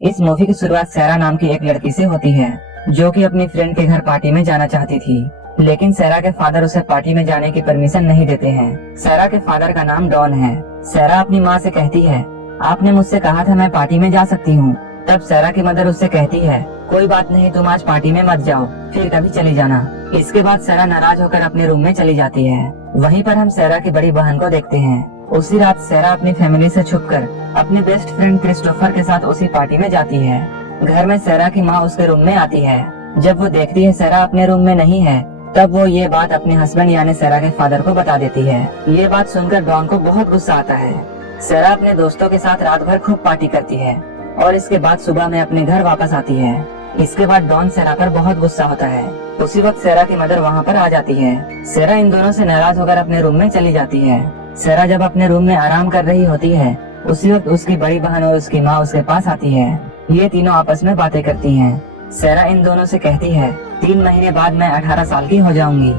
इस मूवी की शुरुआत सैरा नाम की एक लड़की से होती है, जो कि अपनी फ्रेंड के घर पार्टी में जाना चाहती थी। लेकिन सैरा के फादर उसे पार्टी में जाने की परमिशन नहीं देते हैं। सैरा के फादर का नाम डॉन है। सैरा अपनी माँ से कहती है, आपने मुझसे कहा था मैं पार्टी में जा सकती हूँ। तब सैरा की मदर उससे कहती है, कोई बात नहीं, तुम आज पार्टी में मत जाओ, फिर कभी चली जाना। इसके बाद सैरा नाराज होकर अपने रूम में चली जाती है। वहीं पर हम सैरा की बड़ी बहन को देखते हैं। उसी रात सैरा अपनी फैमिली से छुपकर अपने बेस्ट फ्रेंड क्रिस्टोफर के साथ उसी पार्टी में जाती है। घर में सैरा की माँ उसके रूम में आती है। जब वो देखती है सैरा अपने रूम में नहीं है, तब वो ये बात अपने हस्बैंड यानी सैरा के फादर को बता देती है। ये बात सुनकर डॉन को बहुत गुस्सा आता है। सैरा अपने दोस्तों के साथ रात भर खूब पार्टी करती है और इसके बाद सुबह में अपने घर वापस आती है। इसके बाद डॉन सैरा पर बहुत गुस्सा होता है। उसी वक्त सैरा की मदर वहाँ पर आ जाती है। सैरा इन दोनों से नाराज होकर अपने रूम में चली जाती है। सैरा जब अपने रूम में आराम कर रही होती है, उसी वक्त उसकी बड़ी बहन और उसकी माँ उसके पास आती है। ये तीनों आपस में बातें करती हैं। सैरा इन दोनों से कहती है, 3 महीने बाद मैं 18 साल की हो जाऊंगी।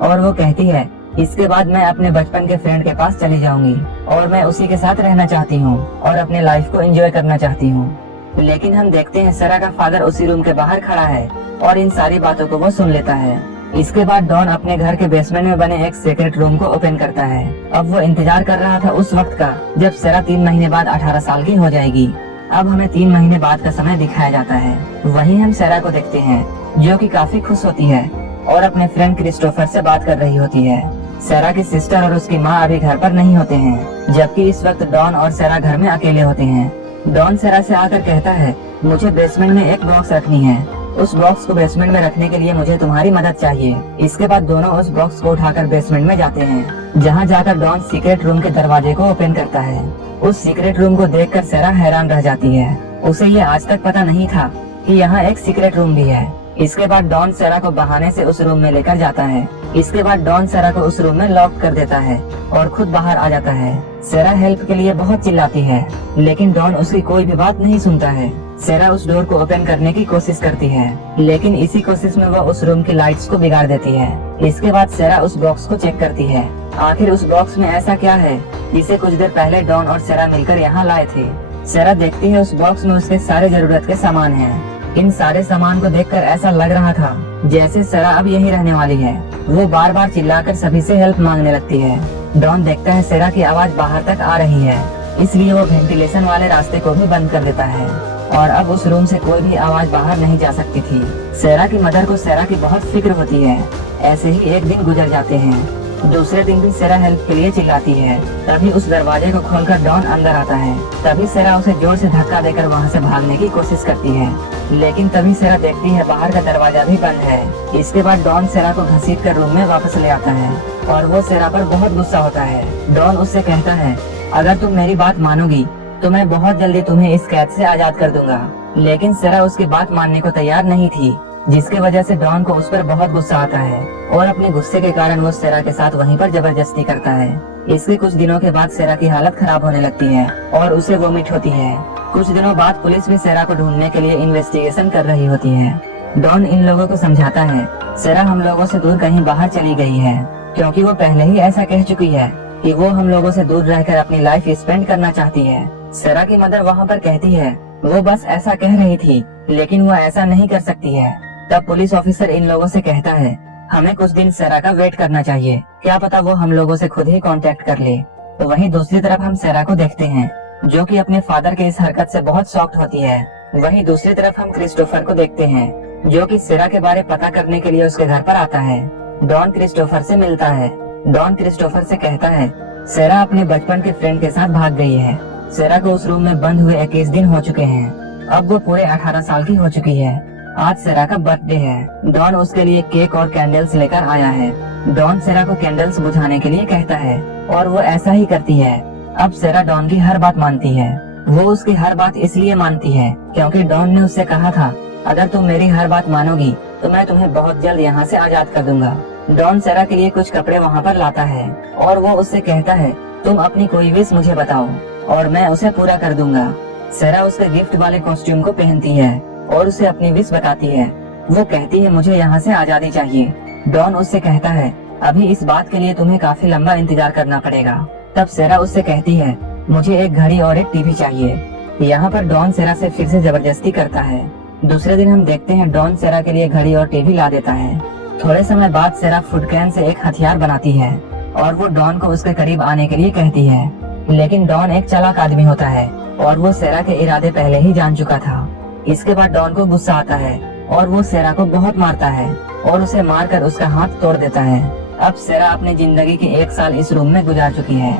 और वो कहती है, इसके बाद मैं अपने बचपन के फ्रेंड के पास चली जाऊंगी और मैं उसी के साथ रहना चाहती हूँ और अपने लाइफ को एंजॉय करना चाहती हूँ। लेकिन हम देखते हैं सैरा का फादर उसी रूम के बाहर खड़ा है और इन सारी बातों को वो सुन लेता है। इसके बाद डॉन अपने घर के बेसमेंट में बने एक सीक्रेट रूम को ओपन करता है। अब वो इंतजार कर रहा था उस वक्त का जब सैरा 3 महीने बाद 18 साल की हो जाएगी। अब हमें 3 महीने बाद का समय दिखाया जाता है। वहीं हम सैरा को देखते हैं, जो कि काफी खुश होती है और अपने फ्रेंड क्रिस्टोफर से बात कर रही होती है। सैरा की सिस्टर और उसकी माँ अभी घर पर नहीं होते हैं, जबकि इस वक्त डॉन और सैरा घर में अकेले होते हैं। डॉन सैरा से आकर कहता है, मुझे बेसमेंट में एक बॉक्स रखनी है। उस बॉक्स को बेसमेंट में रखने के लिए मुझे तुम्हारी मदद चाहिए। इसके बाद दोनों उस बॉक्स को उठाकर बेसमेंट में जाते हैं, जहाँ जाकर डॉन सीक्रेट रूम के दरवाजे को ओपन करता है। उस सीक्रेट रूम को देखकर सैरा हैरान रह जाती है। उसे ये आज तक पता नहीं था कि यहाँ एक सीक्रेट रूम भी है। इसके बाद डॉन सैरा को बहाने से उस रूम में लेकर जाता है। इसके बाद डॉन सैरा को उस रूम में लॉक कर देता है और खुद बाहर आ जाता है। सैरा हेल्प के लिए बहुत चिल्लाती है, लेकिन डॉन उसकी कोई भी बात नहीं सुनता है। सैरा उस डोर को ओपन करने की कोशिश करती है, लेकिन इसी कोशिश में वह उस रूम की लाइट्स को बिगाड़ देती है। इसके बाद सैरा उस बॉक्स को चेक करती है। आखिर उस बॉक्स में ऐसा क्या है जिसे कुछ देर पहले डॉन और सैरा मिलकर यहाँ लाए थे। सैरा देखती है उस बॉक्स में उसके सारे जरूरत के सामान हैं। इन सारे सामान को देखकर ऐसा लग रहा था जैसे सैरा अब यही रहने वाली है। वो बार बार चिल्लाकर सभी से हेल्प मांगने लगती है। डॉन देखता है सैरा की आवाज बाहर तक आ रही है, इसलिए वो वेंटिलेशन वाले रास्ते को भी बंद कर देता है और अब उस रूम से कोई भी आवाज बाहर नहीं जा सकती थी। सैरा की मदर को सैरा की बहुत फिक्र होती है। ऐसे ही एक दिन गुजर जाते हैं। दूसरे दिन भी सैरा हेल्प के लिए चिल्लाती है। तभी उस दरवाजे को खोलकर डॉन अंदर आता है। तभी सैरा उसे जोर से धक्का देकर वहाँ से भागने की कोशिश करती है, लेकिन तभी सैरा देखती है बाहर का दरवाजा भी बंद है। इसके बाद डॉन सैरा को घसीट कर रूम में वापस ले आता है और वो सैरा पर बहुत गुस्सा होता है। डॉन उससे कहता है, अगर तुम मेरी बात मानोगी तो मैं बहुत जल्दी तुम्हें इस कैद से आजाद कर दूंगा। लेकिन सैरा उसकी बात मानने को तैयार नहीं थी, जिसके वजह से डॉन को उस पर बहुत गुस्सा आता है और अपने गुस्से के कारण वो सैरा के साथ वहीं पर जबरदस्ती करता है। इसके कुछ दिनों के बाद सैरा की हालत खराब होने लगती है और उसे वोमिट होती है। कुछ दिनों बाद पुलिस भी सैरा को ढूंढने के लिए इन्वेस्टिगेशन कर रही होती है। डॉन इन लोगों को समझाता है, सैरा हम लोगों से दूर कहीं बाहर चली गई है, क्योंकि वो पहले ही ऐसा कह चुकी है कि वो हम लोगों से दूर रहकर अपनी लाइफ स्पेंड करना चाहती है। सैरा की मदर वहाँ पर कहती है, वो बस ऐसा कह रही थी, लेकिन वो ऐसा नहीं कर सकती है। तब पुलिस ऑफिसर इन लोगों से कहता है, हमें कुछ दिन सैरा का वेट करना चाहिए, क्या पता वो हम लोगों से खुद ही कांटेक्ट कर ले। तो वहीं दूसरी तरफ हम सैरा को देखते हैं, जो कि अपने फादर के इस हरकत से बहुत शॉक्ड होती है। वहीं दूसरी तरफ हम क्रिस्टोफर को देखते हैं, जो कि सैरा के बारे पता करने के लिए उसके घर पर आता है। डॉन क्रिस्टोफर से मिलता है। डॉन क्रिस्टोफर से कहता है, सैरा अपने बचपन के फ्रेंड के साथ भाग गई है। सैरा को उस रूम में बंद हुए 21 दिन हो चुके हैं। अब वो पूरे 18 साल की हो चुकी है। आज सैरा का बर्थडे है। डॉन उसके लिए केक और कैंडल्स लेकर आया है। डॉन सैरा को कैंडल्स बुझाने के लिए कहता है और वो ऐसा ही करती है। अब सैरा डॉन की हर बात मानती है। वो उसकी हर बात इसलिए मानती है क्योंकि डॉन ने उससे कहा था, अगर तुम मेरी हर बात मानोगी तो मैं तुम्हें बहुत जल्द यहाँ से आजाद कर दूंगा। डॉन सैरा के लिए कुछ कपड़े वहाँ पर लाता है और वो उससे कहता है, तुम अपनी कोई विश मुझे बताओ और मैं उसे पूरा कर दूंगा। सैरा उसके गिफ्ट वाले कॉस्ट्यूम को पहनती है और उसे अपनी विश बताती है। वो कहती है, मुझे यहाँ से आजादी चाहिए। डॉन उससे कहता है, अभी इस बात के लिए तुम्हें काफी लंबा इंतजार करना पड़ेगा। तब सैरा उससे कहती है, मुझे एक घड़ी और एक टीवी चाहिए। यहाँ पर डॉन सेरा से फिर से जबरदस्ती करता है। दूसरे दिन हम देखते हैं डॉन सेरा के लिए घड़ी और टीवी ला देता है। थोड़े समय बाद सेरा फूड कैन से एक हथियार बनाती है और वो डॉन को उसके करीब आने के लिए कहती है, लेकिन डॉन एक चालाक आदमी होता है और वो सेरा के इरादे पहले ही जान चुका था। इसके बाद डॉन को गुस्सा आता है और वो सेरा को बहुत मारता है और उसे मारकर उसका हाथ तोड़ देता है। अब सेरा अपनी जिंदगी के 1 साल इस रूम में गुजार चुकी है।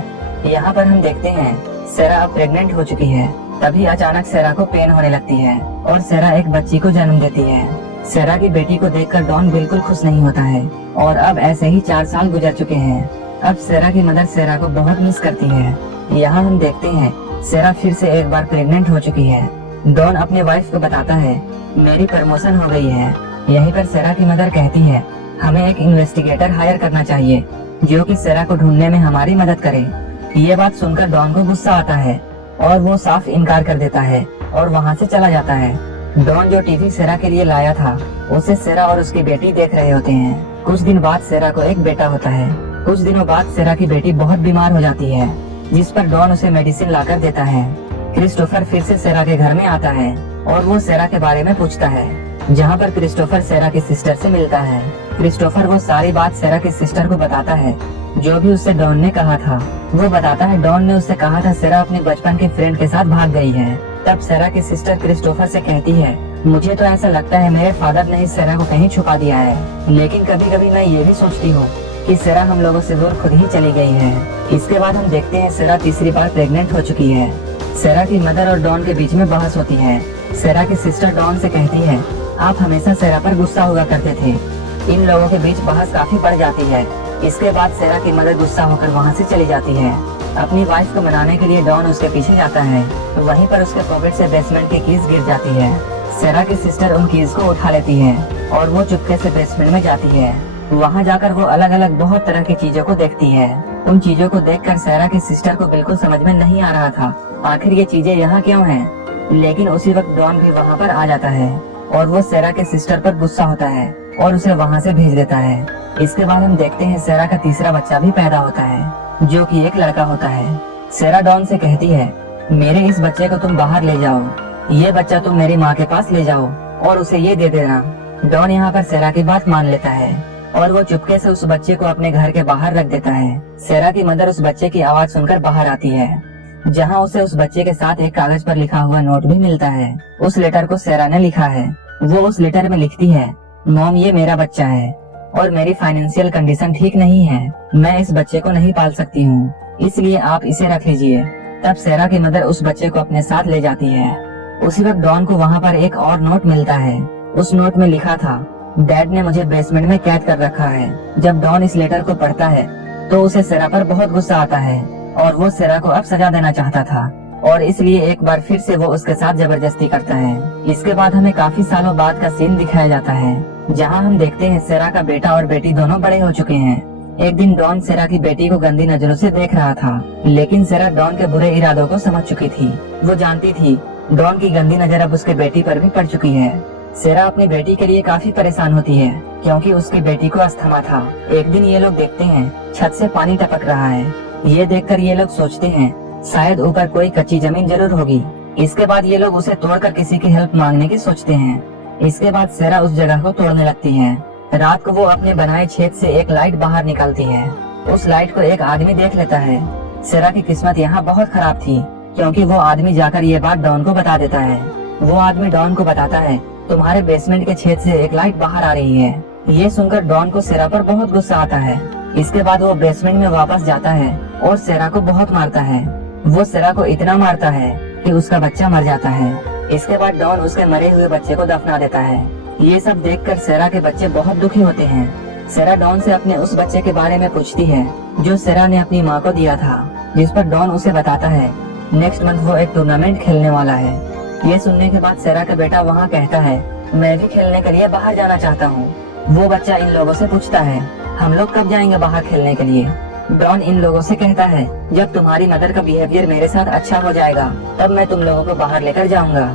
यहाँ पर हम देखते हैं सेरा अब प्रेग्नेंट हो चुकी है। तभी अचानक सेरा को पेन होने लगती है और सेरा एक बच्ची को जन्म देती है। सेरा की बेटी को देखकर डॉन बिल्कुल खुश नहीं होता है और अब ऐसे ही 4 साल गुजर चुके हैं। अब सेरा की मदर सेरा को बहुत मिस करती है। यहाँ हम देखते हैं सेरा फिर से एक बार प्रेग्नेंट हो चुकी है। डॉन अपने वाइफ को बताता है, मेरी प्रमोशन हो गई है। यहीं पर सेरा की मदर कहती है, हमें एक इन्वेस्टिगेटर हायर करना चाहिए जो कि सेरा को ढूंढने में हमारी मदद करे। ये बात सुनकर डॉन को गुस्सा आता है और वो साफ इनकार कर देता है और वहाँ से चला जाता है। डॉन जो टीवी सेरा के लिए लाया था उसे सेरा और उसकी बेटी देख रहे होते हैं। कुछ दिन बाद सेरा को एक बेटा होता है। कुछ दिनों बाद सेरा की बेटी बहुत बीमार हो जाती है, जिस पर डॉन उसे मेडिसिन लाकर देता है। क्रिस्टोफर फिर से सेरा के घर में आता है और वो सेरा के बारे में पूछता है, जहाँ पर क्रिस्टोफर सेरा की सिस्टर से मिलता है। क्रिस्टोफर वो सारी बात सेरा की सिस्टर को बताता है, जो भी उससे डॉन ने कहा था। वो बताता है डॉन ने उससे कहा था सेरा अपने बचपन के फ्रेंड के साथ भाग गई है। तब सेरा की सिस्टर क्रिस्टोफर से कहती है, मुझे तो ऐसा लगता है मेरे फादर ने इस सेरा को कहीं छुपा दिया है, लेकिन कभी कभी मैं ये भी सोचती हूँ कि सेरा हम लोगों से दूर खुद ही चली गई है। इसके बाद हम देखते हैं सेरा तीसरी बार प्रेग्नेंट हो चुकी है। सेरा की मदर और डॉन के बीच में बहस होती है। सेरा की सिस्टर डॉन से कहती है, आप हमेशा सेरा पर गुस्सा हुआ करते थे। इन लोगों के बीच बहस काफी बढ़ जाती है। इसके बाद सेरा की मदर गुस्सा होकर वहाँ से चली जाती है। अपनी वाइफ को मनाने के लिए डॉन उसके पीछे जाता है, तो वहीं पर उसके पॉकेट से बेसमेंट की कीज गिर जाती है। सेरा की सिस्टर उन कीज को उठा लेती है और वो चुपके से बेसमेंट में जाती है। वहाँ जाकर वो अलग अलग बहुत तरह की चीजों को देखती है। उन चीजों को देखकर सेरा की सिस्टर को बिल्कुल समझ में नहीं आ रहा था आखिर ये चीजें यहाँ क्यों हैं। लेकिन उसी वक्त डॉन भी वहाँ पर आ जाता है और वो सेरा के सिस्टर पर गुस्सा होता है और उसे वहाँ से भेज देता है। इसके बाद हम देखते हैं सेरा का तीसरा बच्चा भी पैदा होता है, जो कि एक लड़का होता है। सेरा डॉन से कहती है, मेरे इस बच्चे को तुम बाहर ले जाओ, ये बच्चा तुम मेरी माँ के पास ले जाओ और उसे ये दे देना। डॉन यहाँ पर सेरा की बात मान लेता है और वो चुपके से उस बच्चे को अपने घर के बाहर रख देता है। सेरा की मदर उस बच्चे की आवाज सुनकर बाहर आती है, जहाँ उसे उस बच्चे के साथ एक कागज पर लिखा हुआ नोट भी मिलता है। उस लेटर को सेरा ने लिखा है। वो उस लेटर में लिखती है, मॉम ये मेरा बच्चा है और मेरी फाइनेंशियल कंडीशन ठीक नहीं है, मैं इस बच्चे को नहीं पाल सकती हूँ, इसलिए आप इसे रख लीजिए। तब सेरा की मदर उस बच्चे को अपने साथ ले जाती है। उसी वक्त डॉन को वहाँ पर एक और नोट मिलता है। उस नोट में लिखा था, डैड ने मुझे बेसमेंट में कैद कर रखा है। जब डॉन इस लेटर को पढ़ता है तो उसे सेरा पर बहुत गुस्सा आता है और वो सेरा को अब सजा देना चाहता था और इसलिए एक बार फिर से वो उसके साथ जबरदस्ती करता है। इसके बाद हमें काफी सालों बाद का सीन दिखाया जाता है, जहाँ हम देखते हैं सेरा का बेटा और बेटी दोनों बड़े हो चुके हैं। एक दिन डॉन सेरा की बेटी को गंदी नजरों से देख रहा था, लेकिन सेरा डॉन के बुरे इरादों को समझ चुकी थी। वो जानती थी डॉन की गंदी नजर अब उसके बेटी पर भी पड़ चुकी है। सेरा अपनी बेटी के लिए काफी परेशान होती है, क्योंकि उसकी बेटी को अस्थमा था। एक दिन ये लोग देखते हैं छत से पानी टपक रहा है। ये देखकर ये लोग सोचते हैं शायद ऊपर कोई कच्ची जमीन जरूर होगी। इसके बाद ये लोग उसे तोड़कर किसी की हेल्प मांगने की सोचते हैं। इसके बाद सेरा उस जगह को तोड़ने लगती है। रात को वो अपने बनाए छेद से एक लाइट बाहर निकालती है। उस लाइट को एक आदमी देख लेता है। सेरा की किस्मत यहाँ बहुत खराब थी, क्योंकि वो आदमी जाकर ये बात डॉन को बता देता है। वो आदमी डॉन को बताता है, तुम्हारे बेसमेंट के छेद से एक लाइट बाहर आ रही है। ये सुनकर डॉन को सेरा पर बहुत गुस्सा आता है। इसके बाद वो बेसमेंट में वापस जाता है और सेरा को बहुत मारता है। वो सेरा को इतना मारता है कि उसका बच्चा मर जाता है। इसके बाद डॉन उसके मरे हुए बच्चे को दफना देता है। ये सब देखकर सेरा के बच्चे बहुत दुखी होते हैं। सेरा डॉन से अपने उस बच्चे के बारे में पूछती है जो सेरा ने अपनी माँ को दिया था, जिस पर डॉन उसे बताता है नेक्स्ट मंथ वो एक टूर्नामेंट खेलने वाला है। ये सुनने के बाद सेरा का बेटा वहाँ कहता है, मैं भी खेलने के लिए बाहर जाना चाहता हूँ। वो बच्चा इन लोगों से पूछता है, हम लोग कब जाएंगे बाहर खेलने के लिए। डॉन इन लोगों से कहता है, जब तुम्हारी मदर का बिहेवियर मेरे साथ अच्छा हो जाएगा तब मैं तुम लोगों को बाहर लेकर जाऊंगा।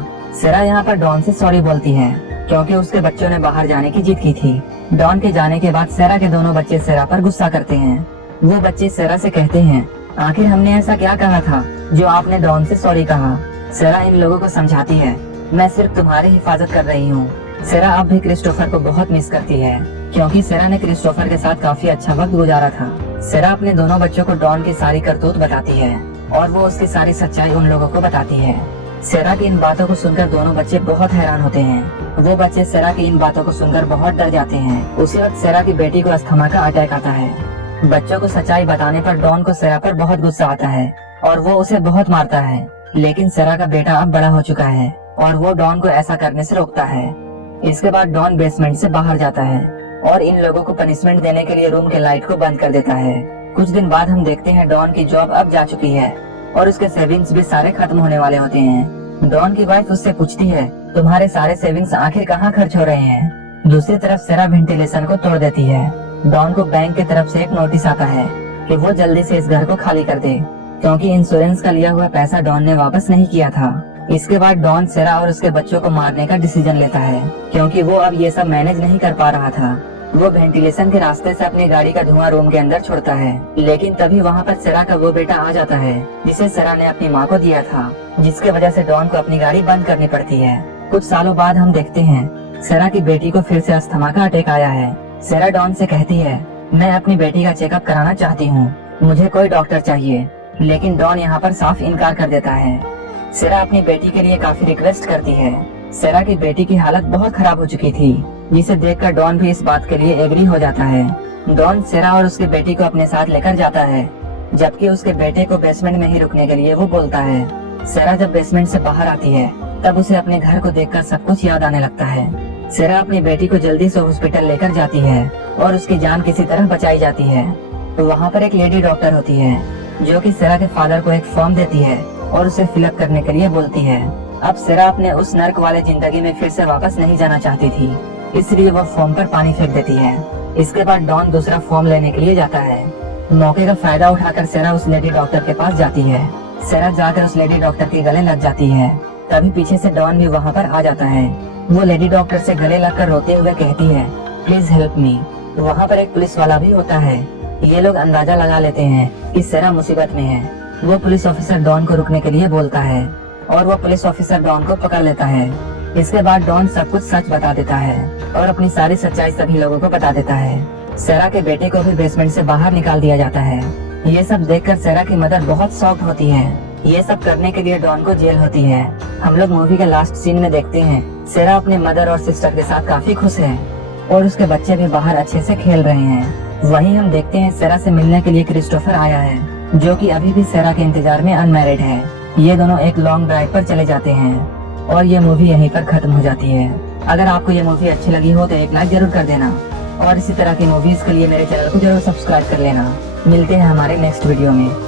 सेरा यहाँ पर डॉन से सॉरी बोलती है, क्योंकि उसके बच्चों ने बाहर जाने की जिद की थी। डॉन के जाने के बाद सेरा के दोनों बच्चे सेरा पर गुस्सा करते हैं। वो बच्चे सेरा से कहते हैं, आखिर हमने ऐसा क्या कहा था जो आपने डॉन से सॉरी कहा। सेरा इन लोगों को समझाती है, मैं सिर्फ तुम्हारी हिफाजत कर रही हूँ। सेरा अब भी क्रिस्टोफर को बहुत मिस करती है, क्योंकि सेरा ने क्रिस्टोफर के साथ काफी अच्छा वक्त गुजारा था। सेरा अपने दोनों बच्चों को डॉन की सारी करतूत बताती है और वो उसकी सारी सच्चाई उन लोगों को बताती है। सेरा की इन बातों को सुनकर दोनों बच्चे बहुत हैरान होते हैं। वो बच्चे सेरा की इन बातों को सुनकर बहुत डर जाते हैं। उसी वक्त सेरा की बेटी को अस्थमा का अटैक आता है। बच्चों को सच्चाई बताने पर डॉन को सेरा पर बहुत गुस्सा आता है और वो उसे बहुत मारता है। लेकिन सेरा का बेटा अब बड़ा हो चुका है और वो डॉन को ऐसा करने से रोकता है। इसके बाद डॉन बेसमेंट से बाहर जाता है और इन लोगों को पनिशमेंट देने के लिए रूम के लाइट को बंद कर देता है। कुछ दिन बाद हम देखते हैं डॉन की जॉब अब जा चुकी है और उसके सेविंग्स भी सारे खत्म होने वाले होते हैं। डॉन की वाइफ उससे पूछती है, तुम्हारे सारे सेविंग्स आखिर कहाँ खर्च हो रहे हैं? दूसरी तरफ सेरा वेंटिलेशन को तोड़ देती है। डॉन को बैंक की तरफ से एक नोटिस आता है कि वो जल्दी से इस घर को खाली कर दे, क्योंकि इंश्योरेंस का लिया हुआ पैसा डॉन ने वापस नहीं किया था। इसके बाद डॉन सेरा और उसके बच्चों को मारने का डिसीजन लेता है, क्योंकि वो अब ये सब मैनेज नहीं कर पा रहा था। वो वेंटिलेशन के रास्ते से अपनी गाड़ी का धुआं रूम के अंदर छोड़ता है, लेकिन तभी वहाँ पर सेरा का वो बेटा आ जाता है जिसे सेरा ने अपनी माँ को दिया था, जिसके वजह से डॉन को अपनी गाड़ी बंद करनी पड़ती है। कुछ सालों बाद हम देखते हैं सेरा की बेटी को फिर से अस्थमा का अटैक आया है। सेरा डॉन से कहती है, मैं अपनी बेटी का चेकअप कराना चाहती हूँ, मुझे कोई डॉक्टर चाहिए। लेकिन डॉन यहाँ पर साफ इनकार कर देता है। सेरा अपनी बेटी के लिए काफी रिक्वेस्ट करती है। सेरा की बेटी की हालत बहुत खराब हो चुकी थी, जिसे देखकर डॉन भी इस बात के लिए एग्री हो जाता है। डॉन सेरा और उसकी बेटी को अपने साथ लेकर जाता है, जबकि उसके बेटे को बेसमेंट में ही रुकने के लिए वो बोलता है। सेरा जब बेसमेंट से बाहर आती है तब उसे अपने घर को देखकर सब कुछ याद आने लगता है। सेरा अपनी बेटी को जल्दी से हॉस्पिटल लेकर जाती है और उसकी जान किसी तरह बचाई जाती है। वहाँ पर एक लेडी डॉक्टर होती है जो कि सेरा के फादर को एक फॉर्म देती है और उसे फिलअप करने के लिए बोलती है। अब सेरा अपने उस नर्क वाले जिंदगी में फिर से वापस नहीं जाना चाहती थी, इसलिए वो फॉर्म पर पानी फेंक देती है। इसके बाद डॉन दूसरा फॉर्म लेने के लिए जाता है। मौके का फायदा उठाकर सेरा उस लेडी डॉक्टर के पास जाती है। सेरा जाकर उस लेडी डॉक्टर के गले लग जाती है। तभी पीछे से डॉन भी वहाँ पर आ जाता है। वो लेडी डॉक्टर से गले लगकर रोते हुए कहती है, प्लीज हेल्प मी। वहाँ पर एक पुलिस वाला भी होता है। ये लोग अंदाजा लगा लेते हैं कि सेरा मुसीबत में है। वो पुलिस ऑफिसर डॉन को रुकने के लिए बोलता है और वो पुलिस ऑफिसर डॉन को पकड़ लेता है। इसके बाद डॉन सब कुछ सच बता देता है और अपनी सारी सच्चाई सभी लोगों को बता देता है। सेरा के बेटे को भी बेसमेंट से बाहर निकाल दिया जाता है। ये सब देखकर सेरा की मदर बहुत शॉक्ड होती है। ये सब करने के लिए डॉन को जेल होती है। हम लोग मूवी के लास्ट सीन में देखते हैं सेरा अपने मदर और सिस्टर के साथ काफी खुश है और उसके बच्चे भी बाहर अच्छे से खेल रहे हैं। वहीं हम देखते हैं सेरा से मिलने के लिए क्रिस्टोफर आया है, जो कि अभी भी सेरा के इंतजार में अनमैरिड है। ये दोनों एक लॉन्ग ड्राइव पर चले जाते हैं और ये मूवी यहीं पर खत्म हो जाती है। अगर आपको ये मूवी अच्छी लगी हो तो एक लाइक जरूर कर देना और इसी तरह की मूवीज के लिए मेरे चैनल को जरूर सब्सक्राइब कर लेना। मिलते हैं हमारे नेक्स्ट वीडियो में।